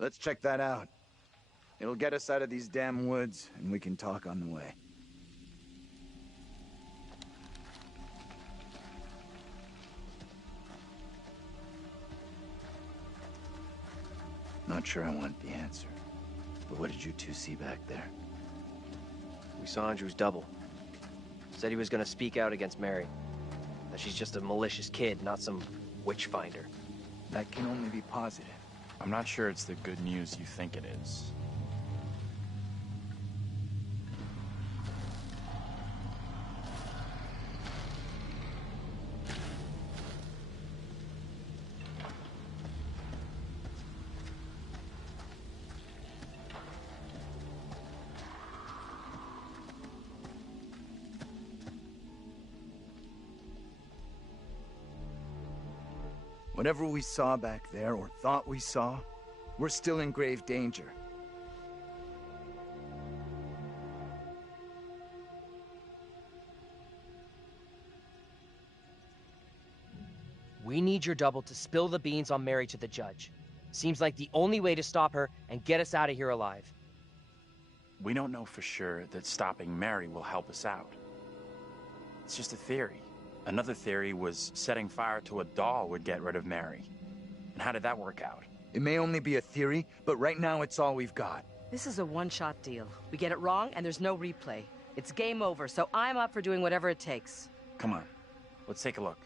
Let's check that out. It'll get us out of these damn woods, and we can talk on the way. Not sure I want the answer, but what did you two see back there? We saw Andrew's double. Said he was gonna speak out against Mary. That she's just a malicious kid, not some witch finder. That can only be positive. I'm not sure it's the good news you think it is. Whatever we saw back there, or thought we saw, we're still in grave danger. We need your double to spill the beans on Mary to the judge. Seems like the only way to stop her and get us out of here alive. We don't know for sure that stopping Mary will help us out. It's just a theory. Another theory was setting fire to a doll would get rid of Mary. And how did that work out? It may only be a theory, but right now it's all we've got. This is a one-shot deal. We get it wrong, and there's no replay. It's game over, so I'm up for doing whatever it takes. Come on, let's take a look.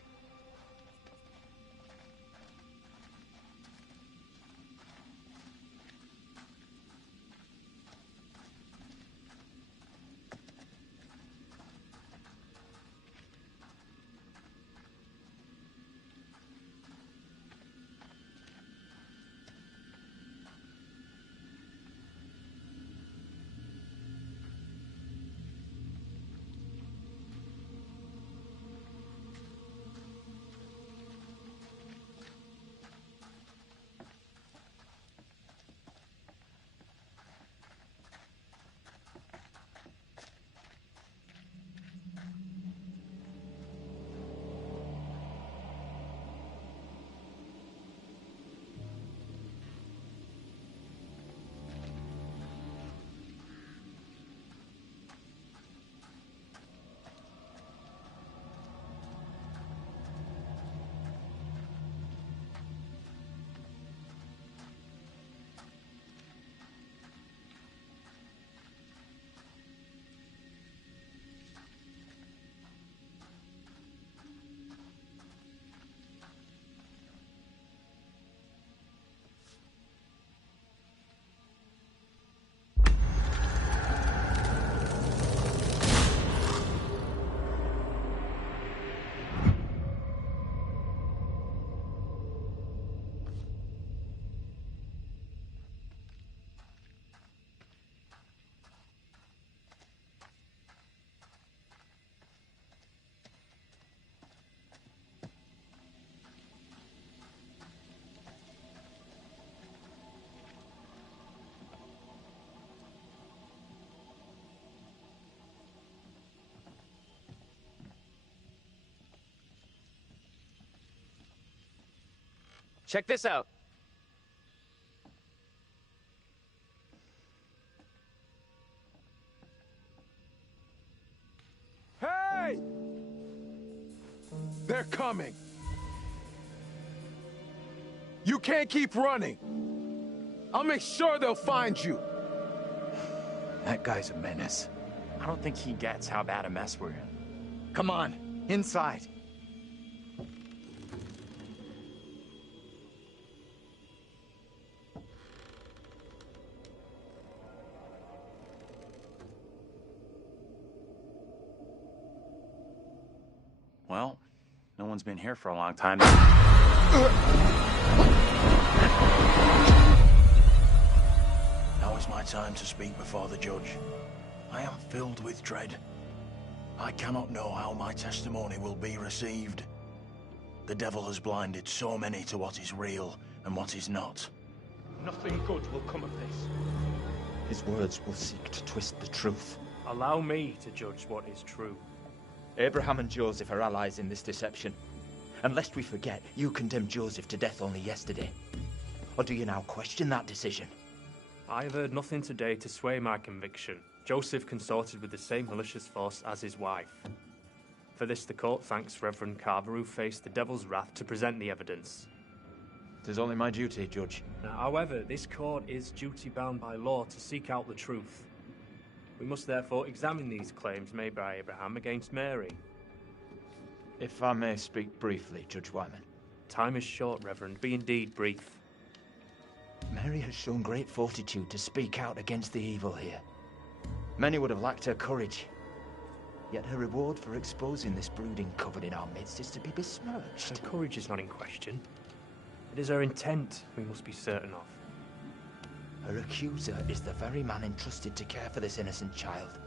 Check this out. Hey! They're coming. You can't keep running. I'll make sure they'll find you. That guy's a menace. I don't think he gets how bad a mess we're in. Come on, inside. Well, no one's been here for a long time. Now is my time to speak before the judge. I am filled with dread. I cannot know how my testimony will be received. The devil has blinded so many to what is real and what is not. Nothing good will come of this. His words will seek to twist the truth. Allow me to judge what is true. Abraham and Joseph are allies in this deception. And lest we forget, you condemned Joseph to death only yesterday. Or do you now question that decision? I have heard nothing today to sway my conviction. Joseph consorted with the same malicious force as his wife. For this, the court thanks Reverend Carver, who faced the devil's wrath to present the evidence. 'Tis only my duty, Judge. Now, however, this court is duty-bound by law to seek out the truth. We must therefore examine these claims made by Abraham against Mary. If I may speak briefly, Judge Wyman. Time is short, Reverend. Be indeed brief. Mary has shown great fortitude to speak out against the evil here. Many would have lacked her courage. Yet her reward for exposing this brooding coven in our midst is to be besmirched. Her courage is not in question. It is her intent we must be certain of. Her accuser is the very man entrusted to care for this innocent child.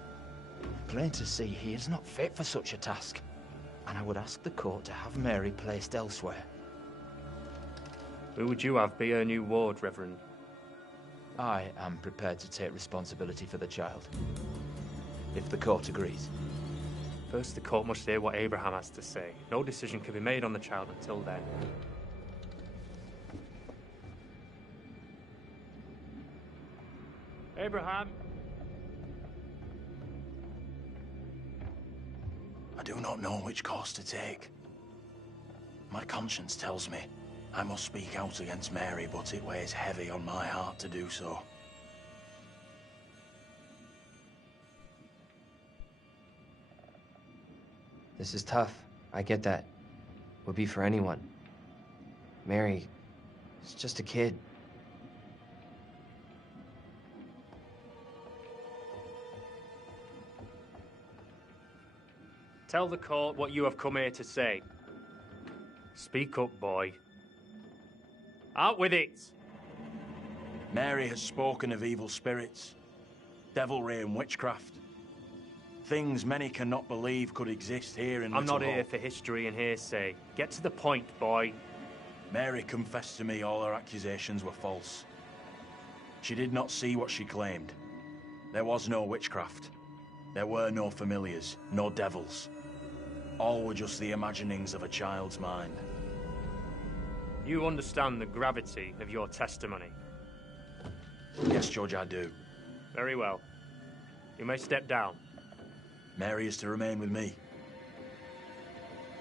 Plain to see, he is not fit for such a task. And I would ask the court to have Mary placed elsewhere. Who would you have be her new ward, Reverend? I am prepared to take responsibility for the child, if the court agrees. First, the court must hear what Abraham has to say. No decision can be made on the child until then. Abraham! I do not know which course to take. My conscience tells me I must speak out against Mary, but it weighs heavy on my heart to do so. This is tough. I get that. Would be for anyone. Mary is just a kid. Tell the court what you have come here to say. Speak up, boy. Out with it! Mary has spoken of evil spirits, devilry and witchcraft. Things many cannot believe could exist here in I'm Little not here Hope. for history and hearsay. Get to the point, boy. Mary confessed to me all her accusations were false. She did not see what she claimed. There was no witchcraft. There were no familiars, no devils. All were just the imaginings of a child's mind. You understand the gravity of your testimony. Yes, Judge, I do. Very well. You may step down. Mary is to remain with me.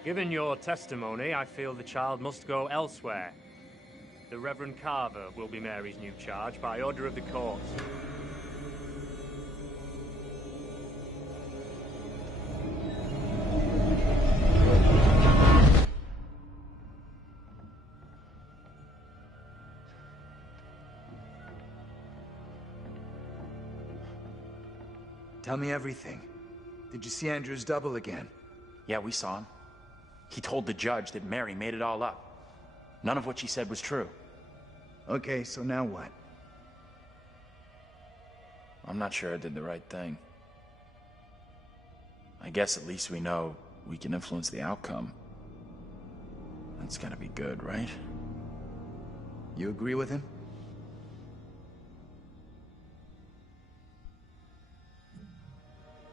Given your testimony, I feel the child must go elsewhere. The Reverend Carver will be Mary's new charge by order of the court. Tell me everything. Did you see Andrew's double again? Yeah, we saw him. He told the judge that Mary made it all up. None of what she said was true. Okay, so now what? I'm not sure I did the right thing. I guess at least we know we can influence the outcome. That's gotta be good, right? You agree with him?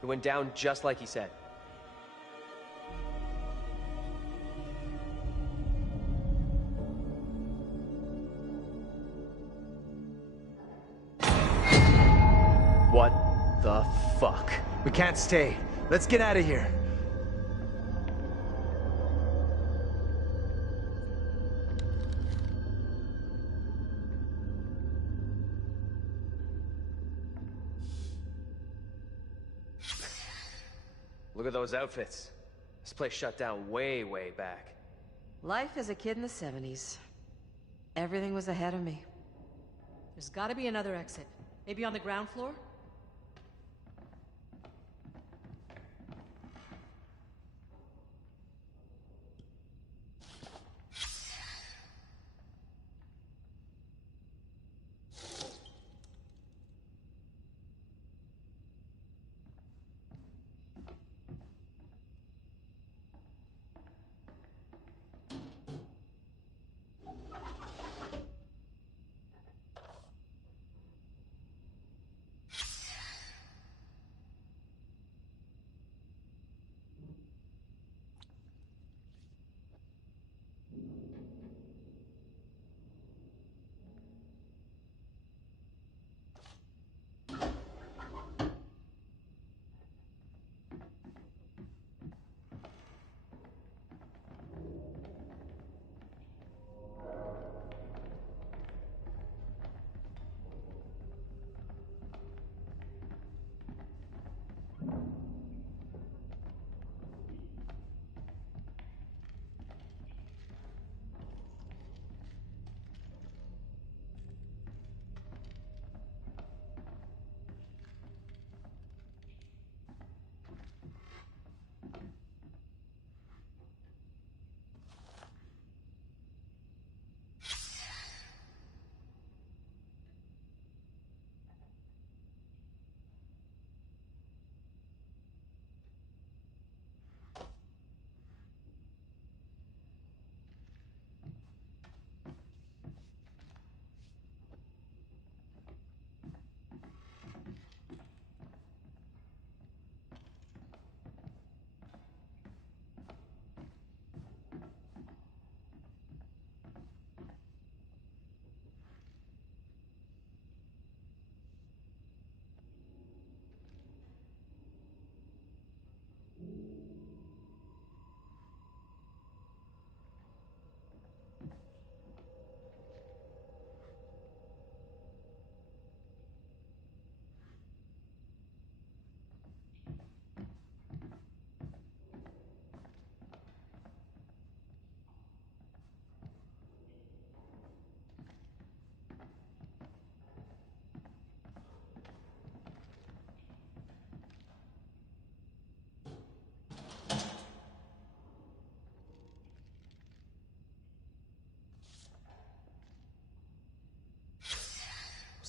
It went down just like he said. What the fuck? We can't stay. Let's get out of here. Look at those outfits. This place shut down way, way back. Life as a kid in the 70s. Everything was ahead of me. There's gotta be another exit. Maybe on the ground floor?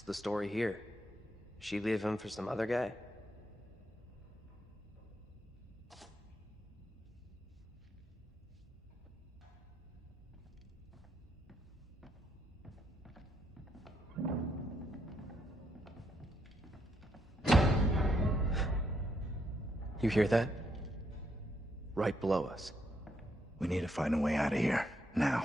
What's the story here? She leave him for some other guy? You hear that? Right below us. We need to find a way out of here, now.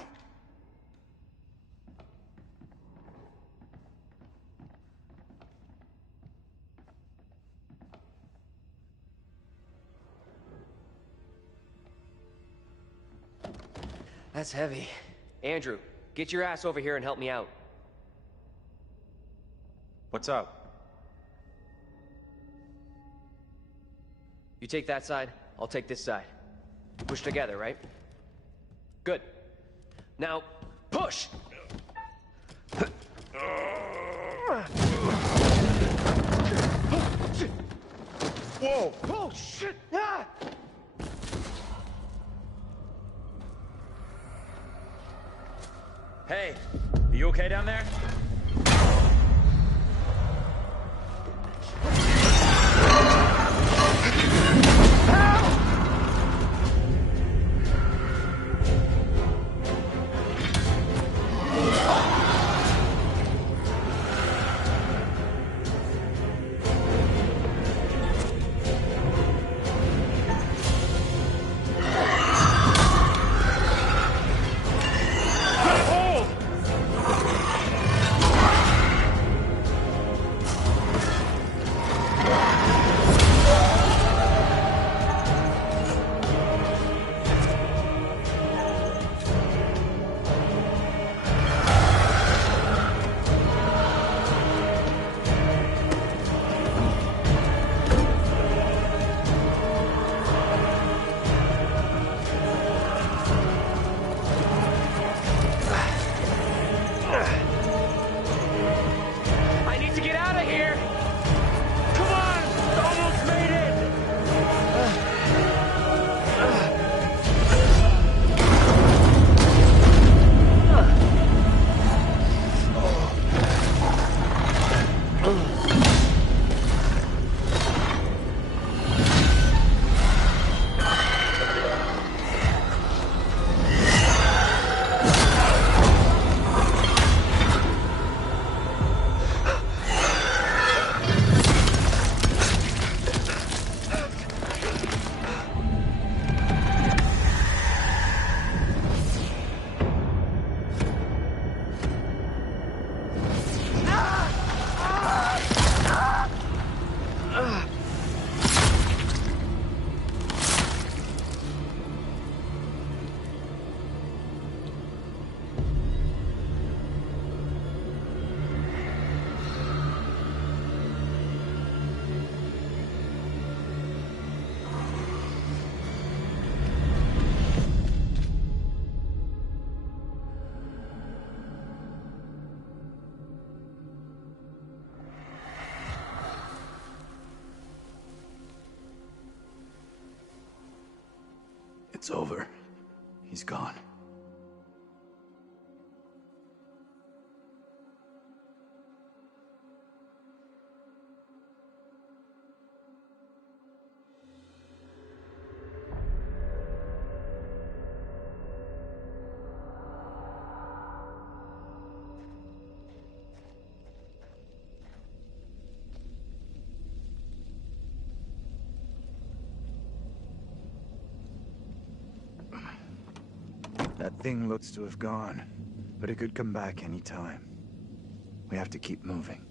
That's heavy. Andrew, get your ass over here and help me out. What's up? You take that side, I'll take this side. Push together, right? Good. Now, push! Whoa! Oh, shit! Ah! Hey, are you okay down there? It's over. He's gone. That thing looks to have gone, but it could come back any time. We have to keep moving.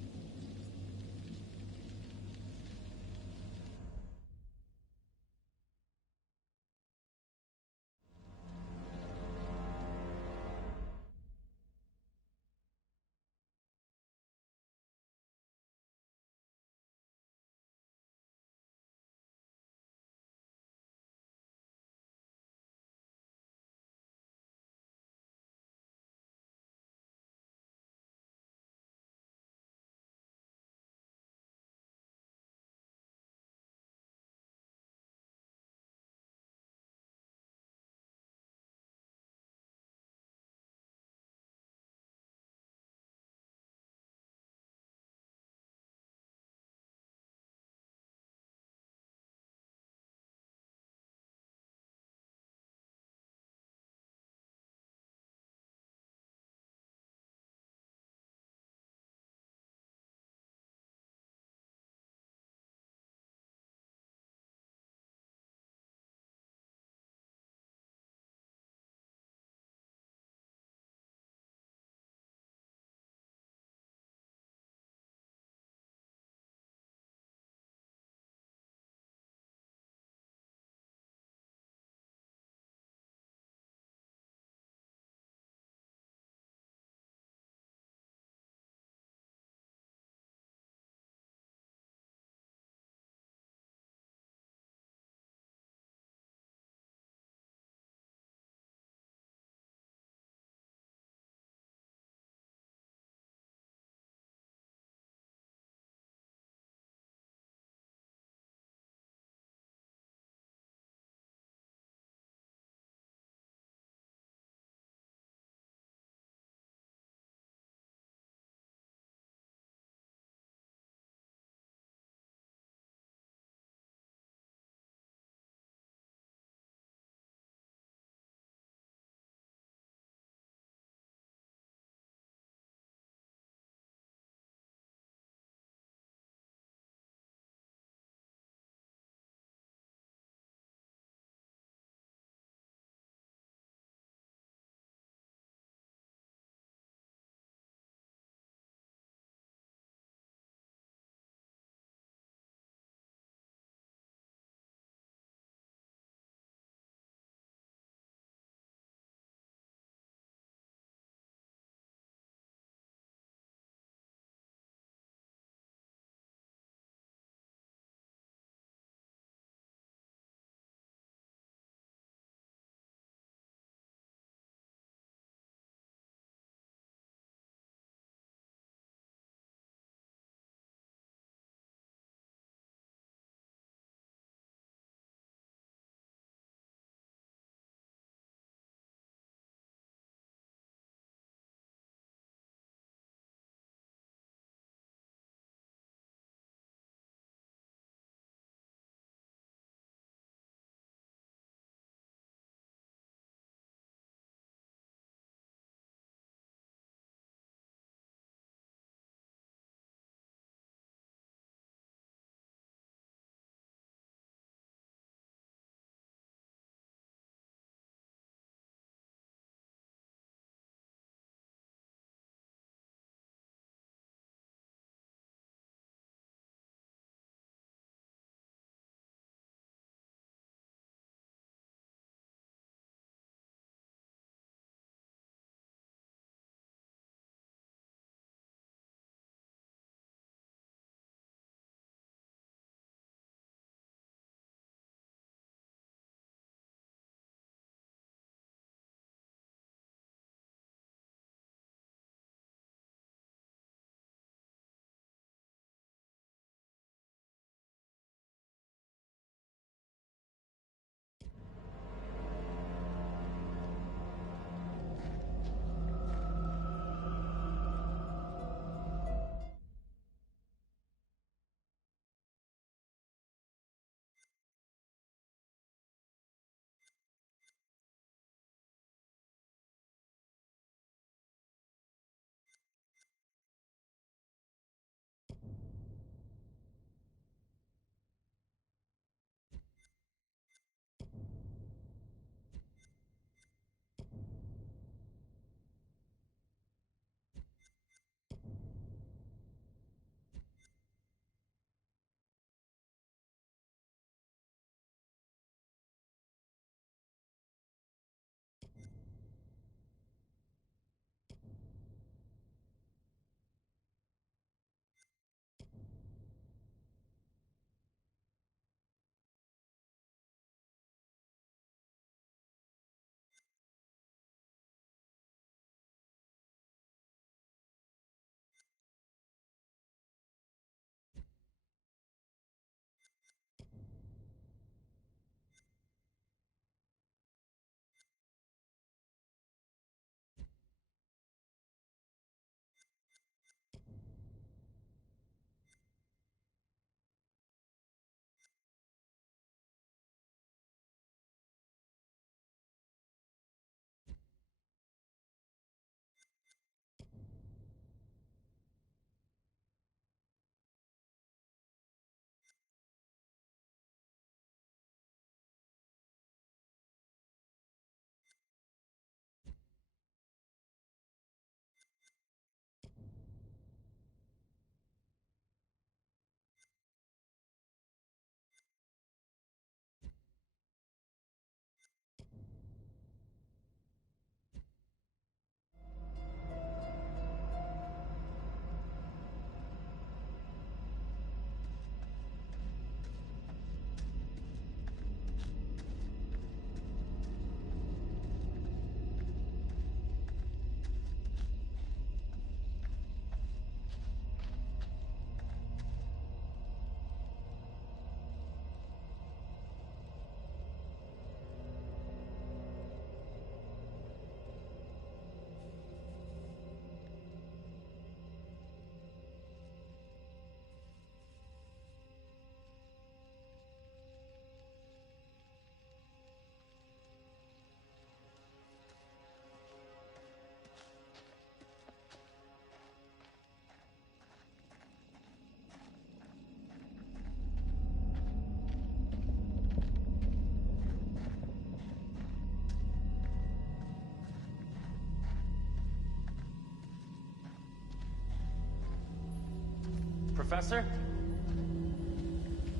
Professor?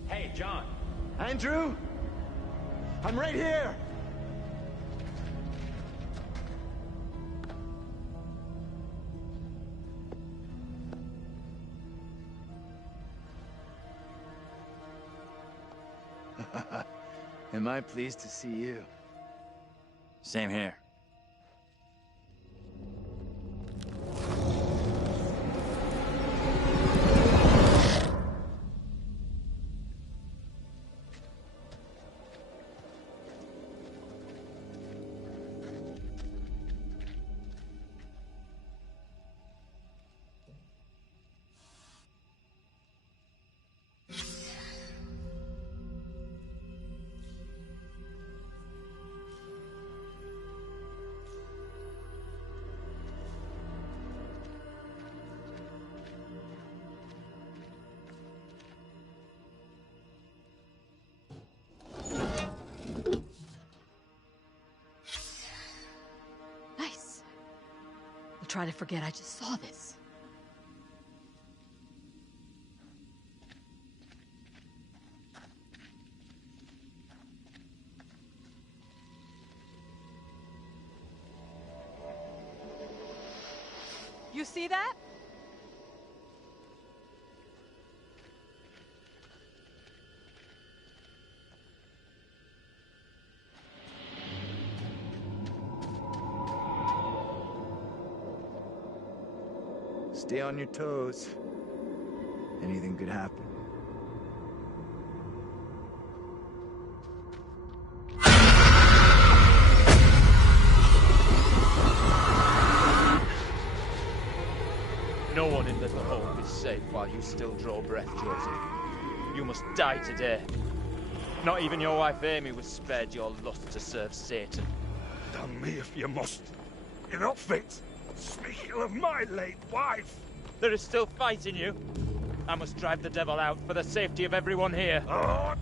Hey, John. Andrew? I'm right here! Am I pleased to see you? Same here. Nice. I'll try to forget I just saw this. You see that? Stay on your toes. Anything could happen. No one in Little Hope is safe while you still draw breath, Joseph. You must die today. Not even your wife Amy was spared your lust to serve Satan. Damn me if you must. You're not fit. Speaking of my late wife. There is still fight in you. I must drive the devil out for the safety of everyone here. Oh,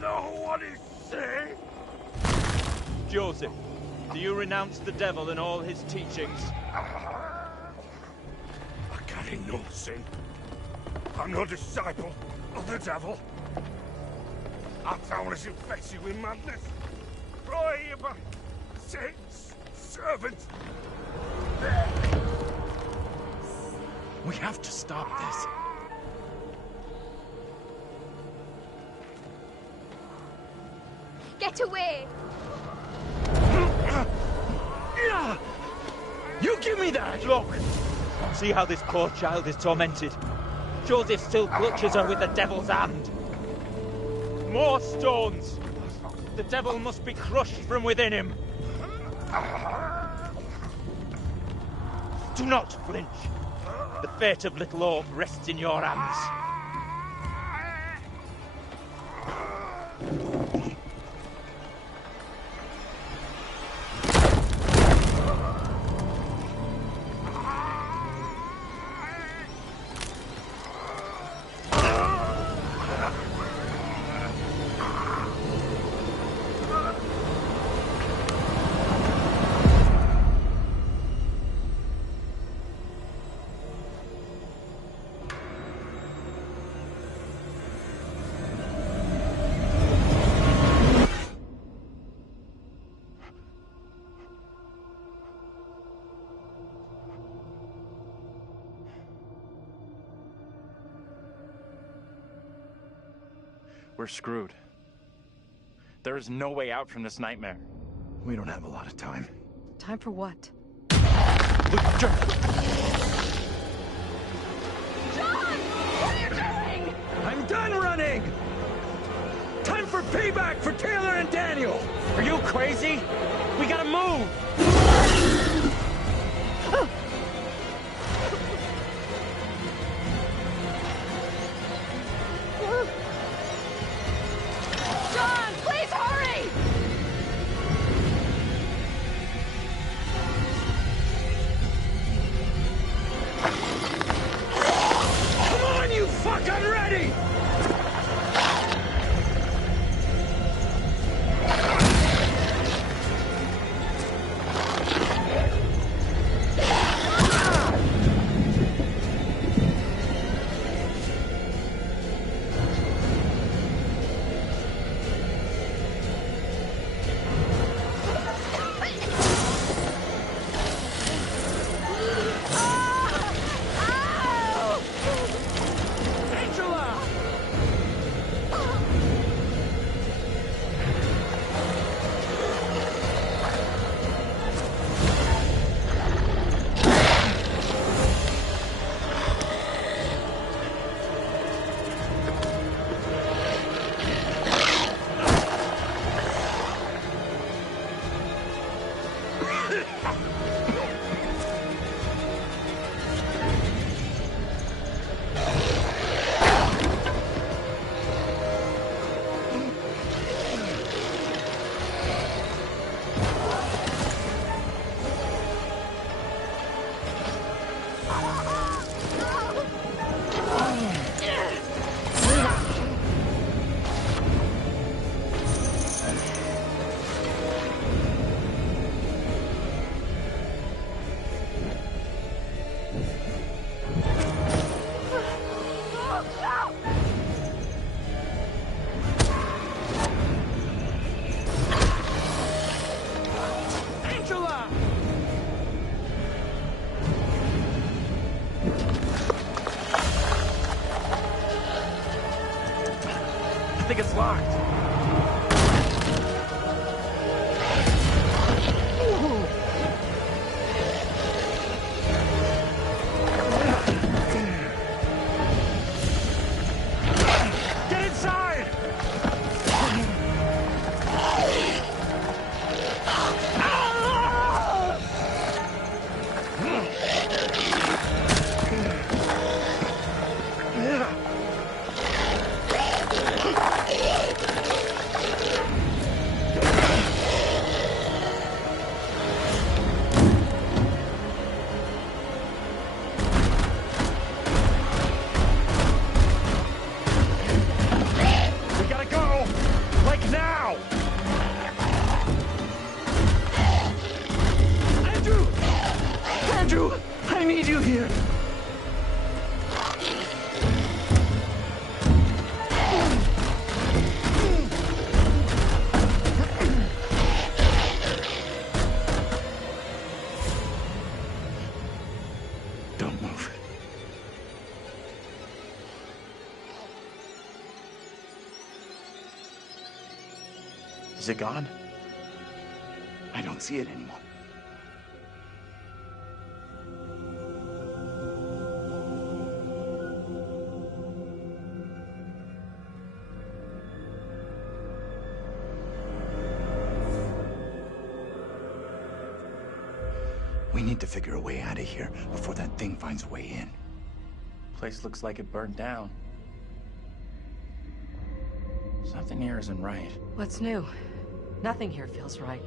no one is safe. Joseph, do you renounce the devil and all his teachings? I carry no sin. I'm no disciple of the devil. Our town is infected with madness. Brought here by Satan's servant. We have to stop this. Get away! You give me that! Look! See how this poor child is tormented. Joseph still clutches her with the devil's hand. More stones! The devil must be crushed from within him. Do not flinch. The fate of Little Hope rests in your hands. We're screwed. There is no way out from this nightmare. We don't have a lot of time. Time for what? Look, John! What are you doing? I'm done running! Time for payback for Taylor and Daniel! Are you crazy? We gotta move! John, please hurry! Come on, you fuck! I'm ready! like it's locked. Get inside! We gotta go! Like now! Andrew! Andrew! I need you here! Don't move. Is it gone? I don't see it anymore. We need to figure a way out of here before that thing finds a way in. Place looks like it burned down. Something here isn't right. What's new? Nothing here feels right.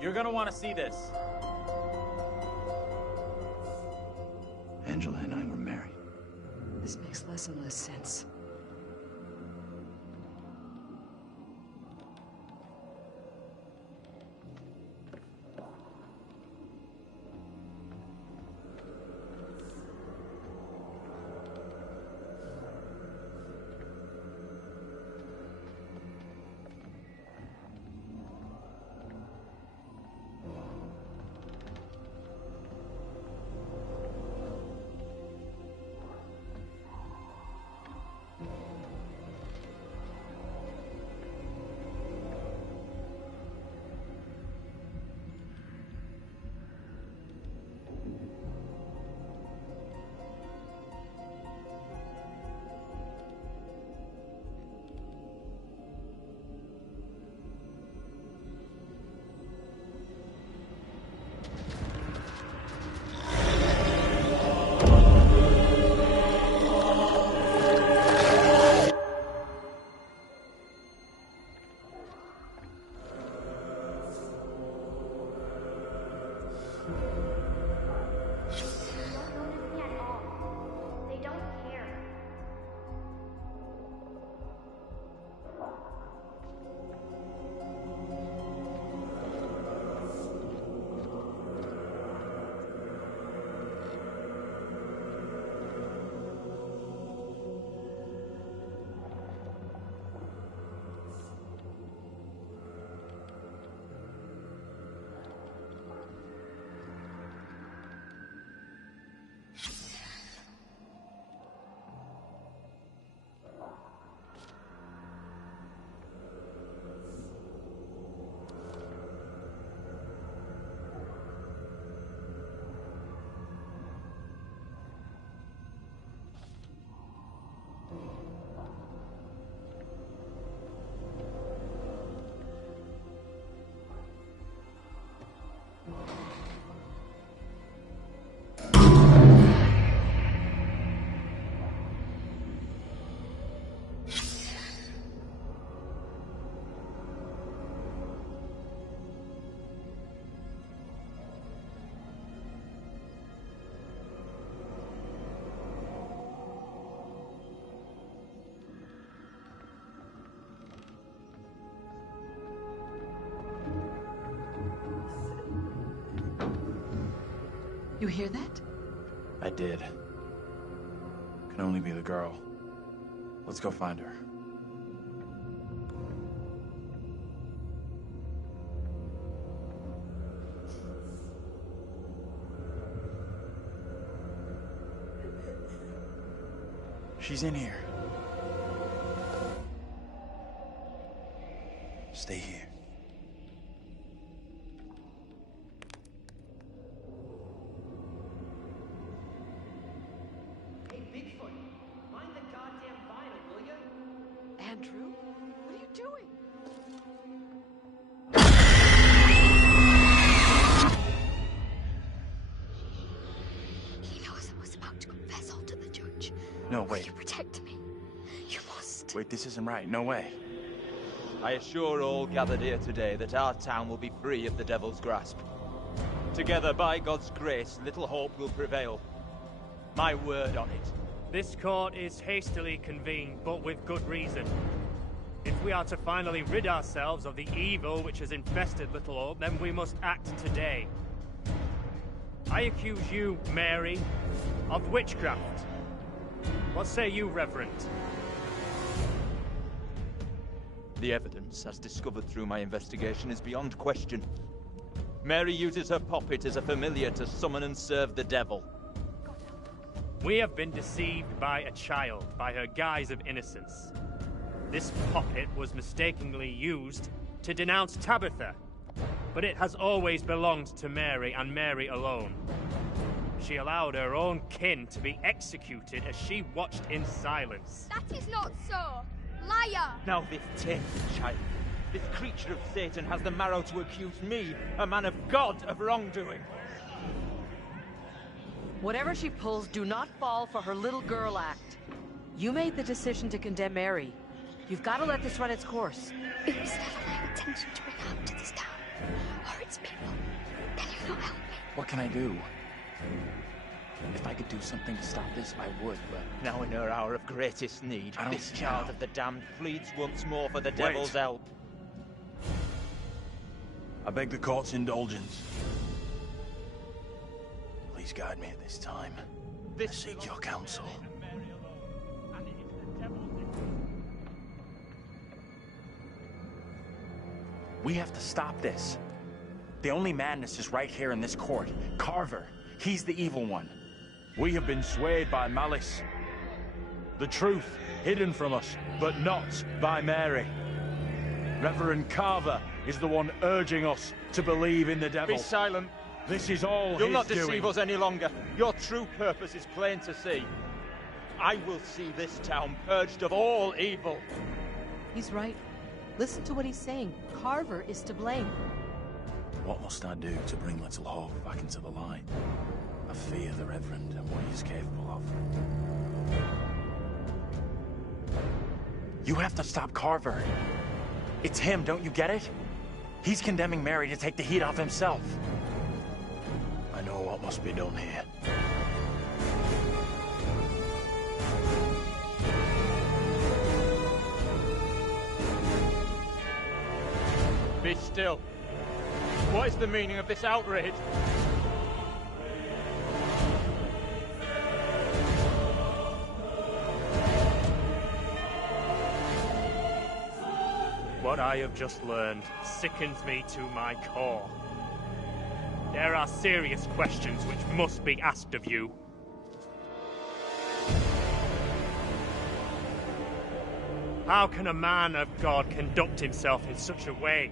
You're gonna want to see this. Angela and I were married. This makes less and less sense. You hear that? I did. Can only be the girl. Let's go find her. She's in here. Stay here. Hey, Bigfoot, mind the goddamn vinyl, will you? Andrew? What are you doing? He knows I was about to confess all to the judge. No, Will wait. you protect me? You must. Wait, this isn't right. No way. I assure all gathered here today that our town will be free of the devil's grasp. Together, by God's grace, little hope will prevail. My word on it. This court is hastily convened, but with good reason. If we are to finally rid ourselves of the evil which has infested Little Hope, then we must act today. I accuse you, Mary, of witchcraft. What say you, Reverend? The evidence, as discovered through my investigation, is beyond question. Mary uses her puppet as a familiar to summon and serve the devil. We have been deceived by a child, by her guise of innocence. This puppet was mistakenly used to denounce Tabitha, but it has always belonged to Mary and Mary alone. She allowed her own kin to be executed as she watched in silence. That is not so. Liar! Now this tainted child, this creature of Satan, has the marrow to accuse me, a man of God, of wrongdoing. Whatever she pulls, do not fall for her little girl act. You made the decision to condemn Mary. You've got to let this run its course. It was never my intention to bring harm to this town, or its people. Can you not help me? What can I do? If I could do something to stop this, I would, but... Now in her hour of greatest need, I don't this see child how. of the damned pleads once more for the devil's help. I beg the court's indulgence. Please guide me at this time. I seek your counsel. We have to stop this. The only madness is right here in this court. Carver. He's the evil one. We have been swayed by malice. The truth hidden from us, but not by Mary. Reverend Carver is the one urging us to believe in the devil. Be silent. This is all You'll his not deceive doing. us any longer. Your true purpose is plain to see. I will see this town purged of all evil. He's right. Listen to what he's saying. Carver is to blame. What must I do to bring Little Hope back into the light? I fear the Reverend and what he is capable of. You have to stop Carver. It's him, don't you get it? He's condemning Mary to take the heat off himself. I know what must be done here. Be still. What is the meaning of this outrage? What I have just learned sickens me to my core. There are serious questions which must be asked of you. How can a man of God conduct himself in such a way?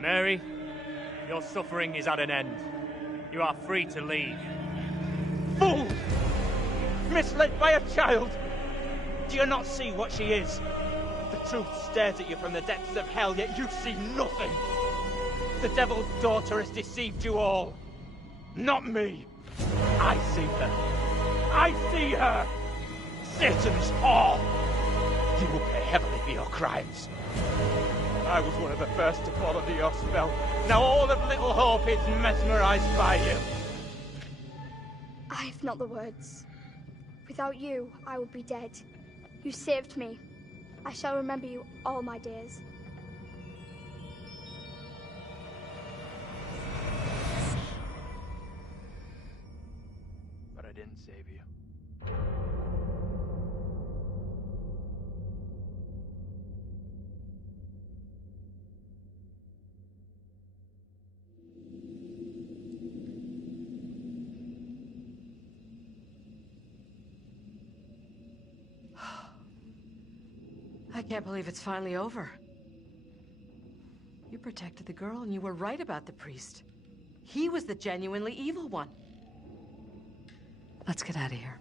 Mary, your suffering is at an end. You are free to leave. Fool! Misled by a child! Do you not see what she is? The truth stares at you from the depths of hell, yet you see nothing! The devil's daughter has deceived you all! Not me! I see her! I see her! Satan's whore! You will pay heavily for your crimes. I was one of the first to fall under your spell. Now all of Little Hope is mesmerized by you. I have not the words. Without you, I would be dead. You saved me. I shall remember you all my days. save you. I can't believe it's finally over. You protected the girl, and you were right about the priest. He was the genuinely evil one. Let's get out of here.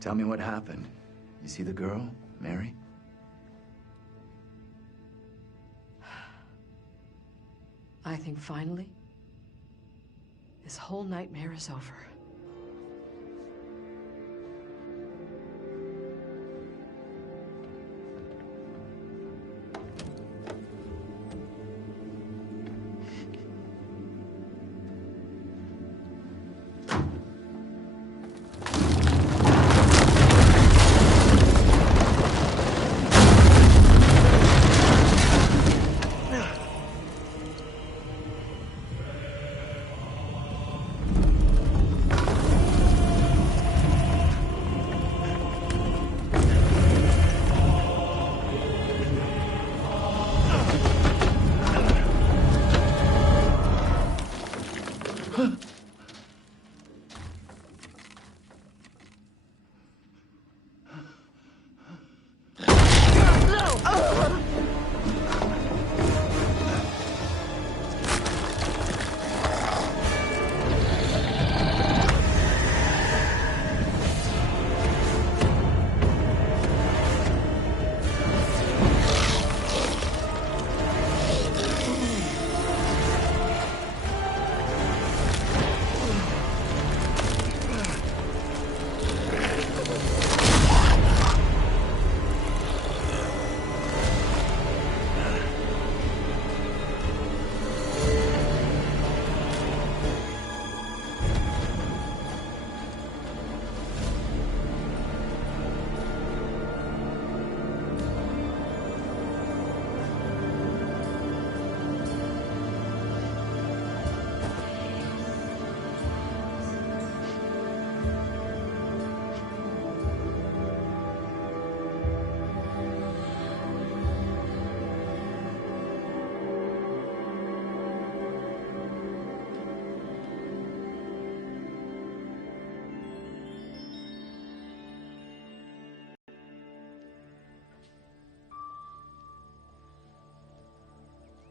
Tell me what happened. You see the girl, Mary? I think finally, this whole nightmare is over.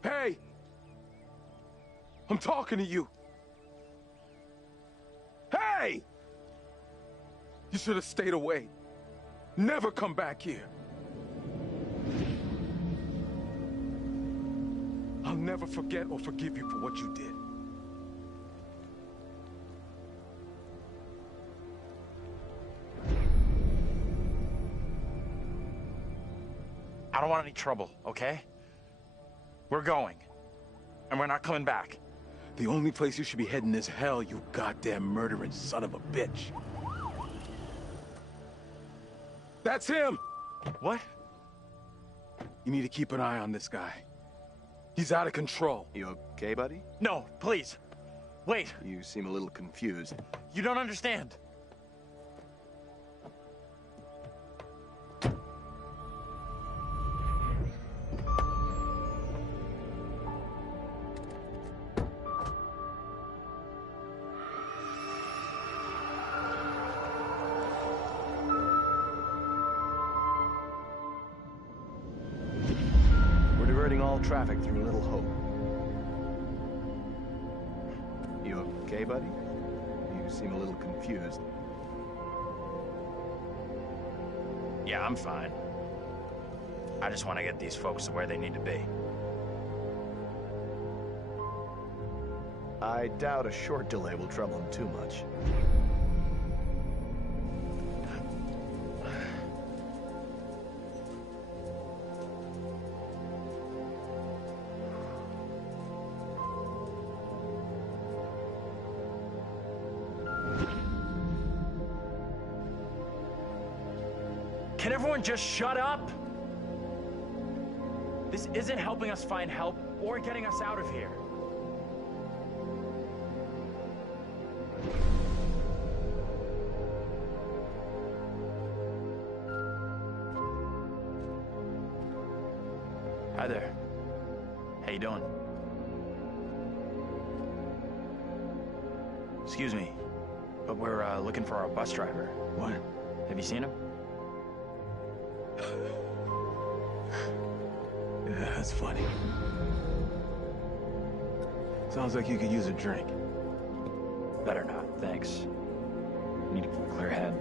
Hey! I'm talking to you. Hey! You should have stayed away. Never come back here. I'll never forget or forgive you for what you did. I don't want any trouble, okay? We're going. And we're not coming back. The only place you should be heading is hell, you goddamn murdering son of a bitch. That's him! What? You need to keep an eye on this guy. He's out of control. You okay, buddy? No, please. Wait. You seem a little confused. You don't understand. All traffic through Little Hope. You okay, buddy? You seem a little confused. Yeah, I'm fine. I just want to get these folks to where they need to be. I doubt a short delay will trouble him too much. Can everyone just shut up? This isn't helping us find help or getting us out of here. Hi there. How you doing? Excuse me, but we're looking for our bus driver. What? Have you seen him? Yeah, that's funny. Sounds like you could use a drink. Better not, thanks. Need a clear head.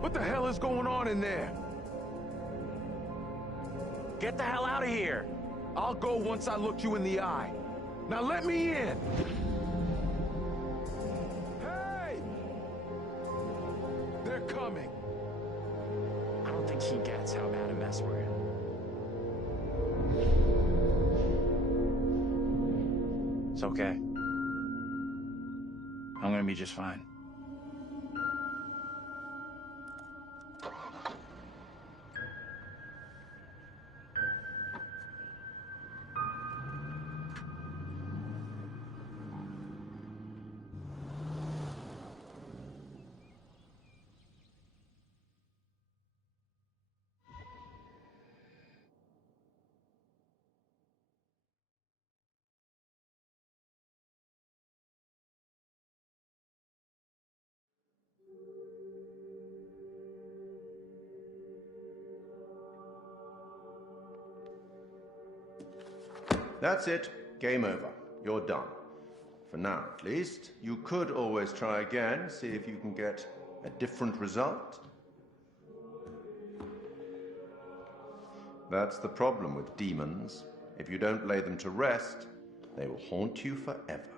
What the hell is going on in there? Get the hell out of here! I'll go once I look you in the eye. Now let me in! Hey! They're coming. I don't think he gets how bad a mess we're in. It's okay. I'm gonna be just fine. That's it. Game over. You're done. For now, at least. You could always try again, see if you can get a different result. That's the problem with demons. If you don't lay them to rest, they will haunt you forever.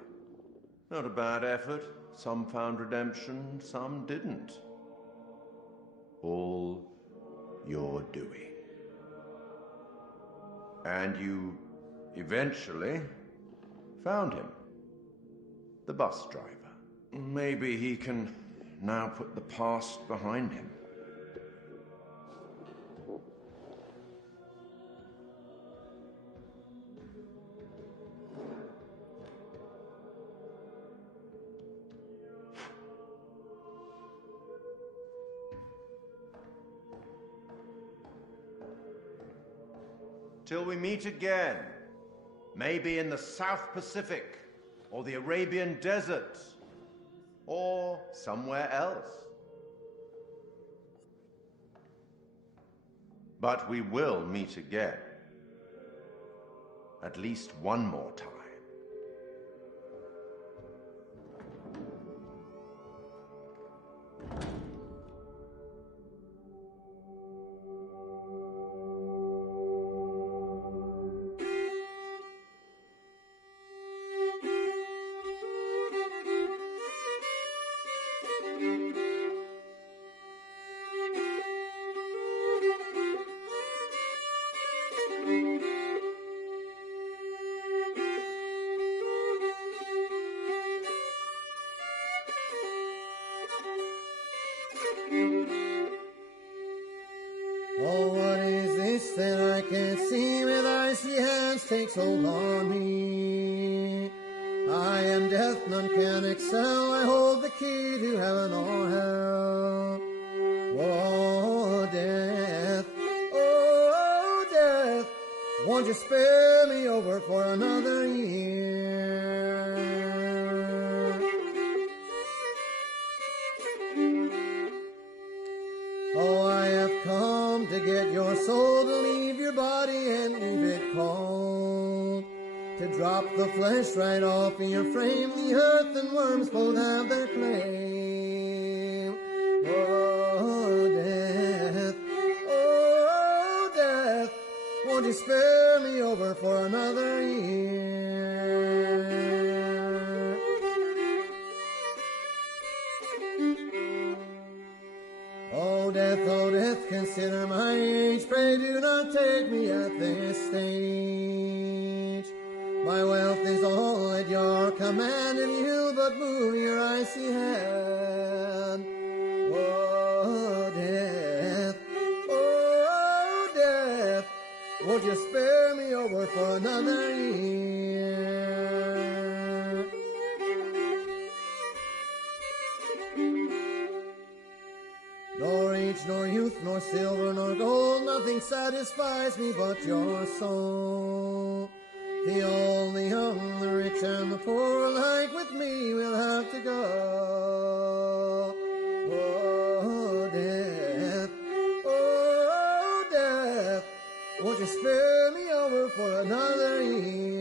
Not a bad effort. Some found redemption, some didn't. All your doing. And you eventually found him. The bus driver. Maybe he can now put the past behind him. Till we meet again. Maybe in the South Pacific, or the Arabian Desert, or somewhere else. But we will meet again. At least one more time. Oh, what is this that I can't see with icy hands takes hold on me? I am death, none can excel. I hold the key to heaven or hell. Oh, death, won't you spare me over for another year? Oh, I have come to get your soul, to leave your body and leave it cold, to drop the flesh right off in your frame. The earth and worms both have their claim. Oh, death, won't you spare me over for another year? Oh, death, consider my age. Pray do not take me at this stage. My wealth is all I command and you but move your icy hand. Oh, death, oh, death, won't you spare me over for another year? Nor age, nor youth, nor silver, nor gold, nothing satisfies me but your soul. The old, the young, the rich, and the poor, alike with me, will have to go. Oh, death, oh, death, won't you spare me over for another year?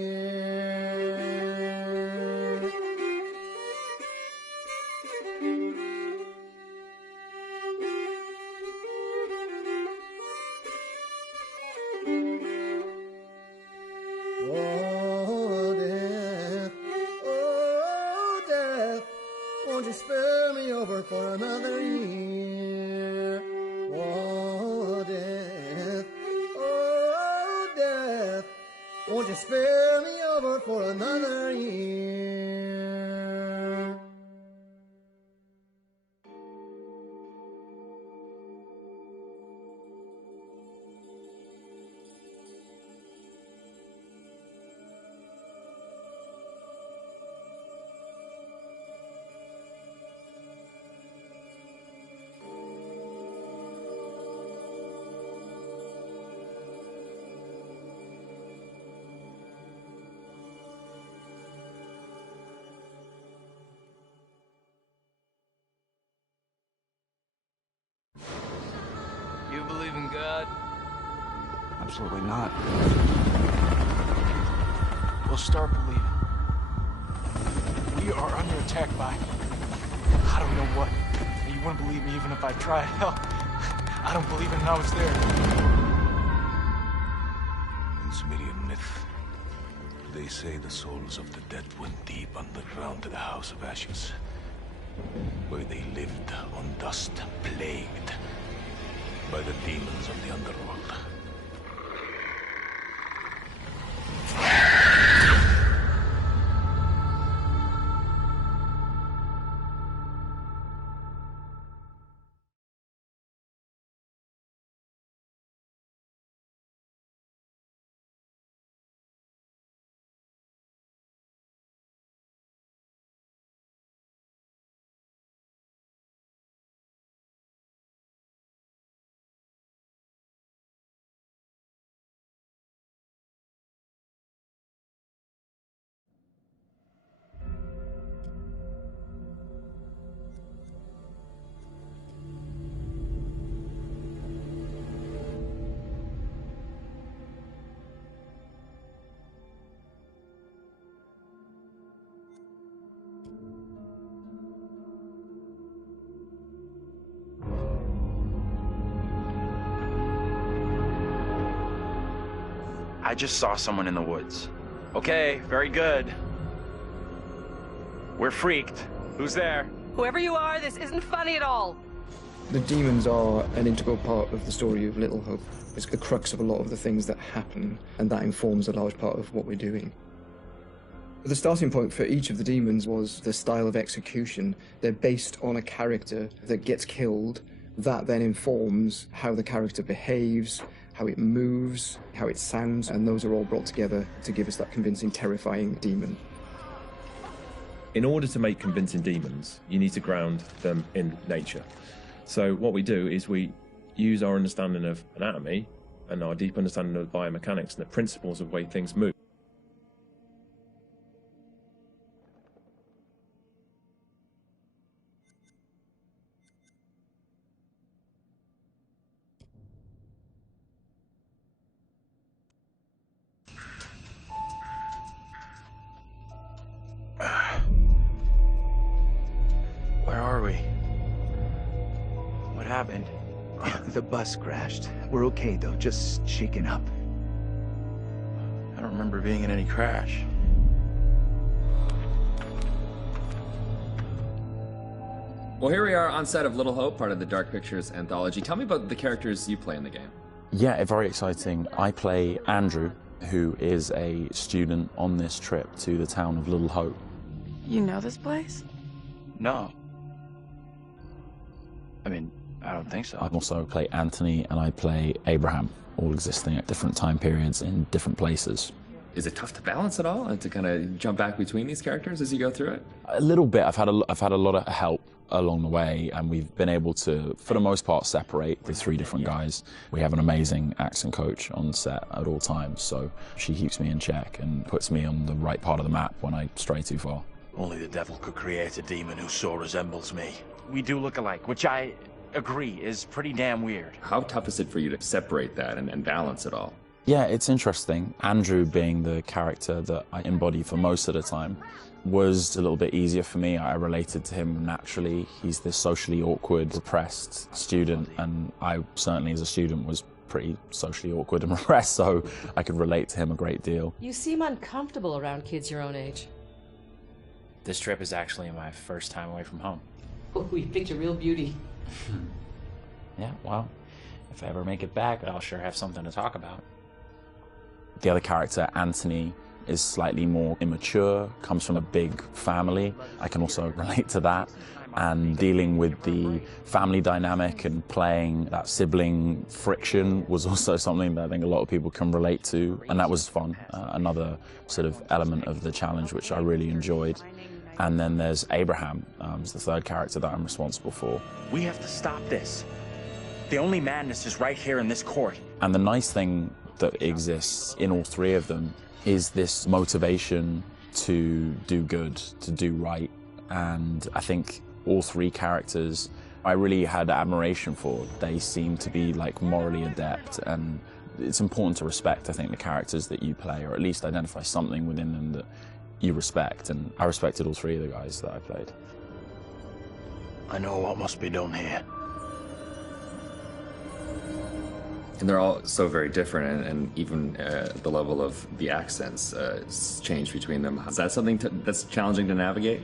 Oh, death, oh, death, won't you spare me over for another year? Oh, death, won't you spare me over for another year? You believe in God? Absolutely not. We'll start believing. We are under attack by... I don't know what. You wouldn't believe me even if I tried. Hell, I don't believe it now it's there. In Sumerian myth, they say the souls of the dead went deep underground to the House of Ashes, where they lived on dust, plagued by the demons of the underworld. I just saw someone in the woods. Okay, very good. We're freaked. Who's there? Whoever you are, this isn't funny at all. The demons are an integral part of the story of Little Hope. It's the crux of a lot of the things that happen, and that informs a large part of what we're doing. The starting point for each of the demons was the style of execution. They're based on a character that gets killed. That then informs how the character behaves, how it moves, how it sounds, and those are all brought together to give us that convincing, terrifying demon. In order to make convincing demons, you need to ground them in nature. So what we do is we use our understanding of anatomy and our deep understanding of biomechanics and the principles of the way things move. Where are we? What happened? The bus crashed. We're okay, though. Just shaken up. I don't remember being in any crash. Well, here we are on set of Little Hope, part of the Dark Pictures anthology. Tell me about the characters you play in the game. Yeah, very exciting. I play Andrew, who is a student on this trip to the town of Little Hope. You know this place? No. I mean, I don't think so. I also play Anthony and I play Abraham, all existing at different time periods in different places. Is it tough to balance it all and to kind of jump back between these characters as you go through it? A little bit. I've had a lot of help along the way, and we've been able to, for the most part, separate the three different guys. We have an amazing accent coach on set at all times, so she keeps me in check and puts me on the right part of the map when I stray too far. Only the devil could create a demon who so resembles me. We do look alike, which I agree is pretty damn weird. How tough is it for you to separate that and balance it all? Yeah, it's interesting. Andrew, being the character that I embody for most of the time, was a little bit easier for me. I related to him naturally. He's this socially awkward, depressed student, and I certainly as a student was pretty socially awkward and repressed, so I could relate to him a great deal. You seem uncomfortable around kids your own age. This trip is actually my first time away from home. Oh, you picked a real beauty. Yeah, well, if I ever make it back, I'll sure have something to talk about. The other character, Anthony, is slightly more immature, comes from a big family. I can also relate to that. And dealing with the family dynamic and playing that sibling friction was also something that I think a lot of people can relate to. And that was fun, another sort of element of the challenge, which I really enjoyed. And then there's Abraham, who's the third character that I'm responsible for. We have to stop this. The only madness is right here in this court. And the nice thing that exists in all three of them is this motivation to do good, to do right. And I think all three characters I really had admiration for. They seem to be like morally adept, and it's important to respect, I think, the characters that you play, or at least identify something within them that you respect. And I respected all three of the guys that I played. I know what must be done here. And they're all so very different, and even the level of the accents change between them. Is that something that's challenging to navigate?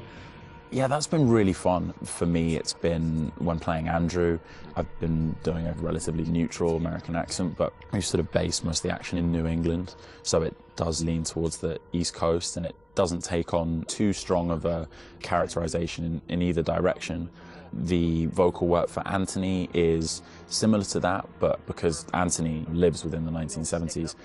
Yeah, that's been really fun for me. It's been, when playing Andrew, I've been doing a relatively neutral American accent, but we've sort of based most of the action in New England, so it does lean towards the East Coast, and it doesn't take on too strong of a characterization in either direction. The vocal work for Anthony is similar to that, but because Anthony lives within the 1970s,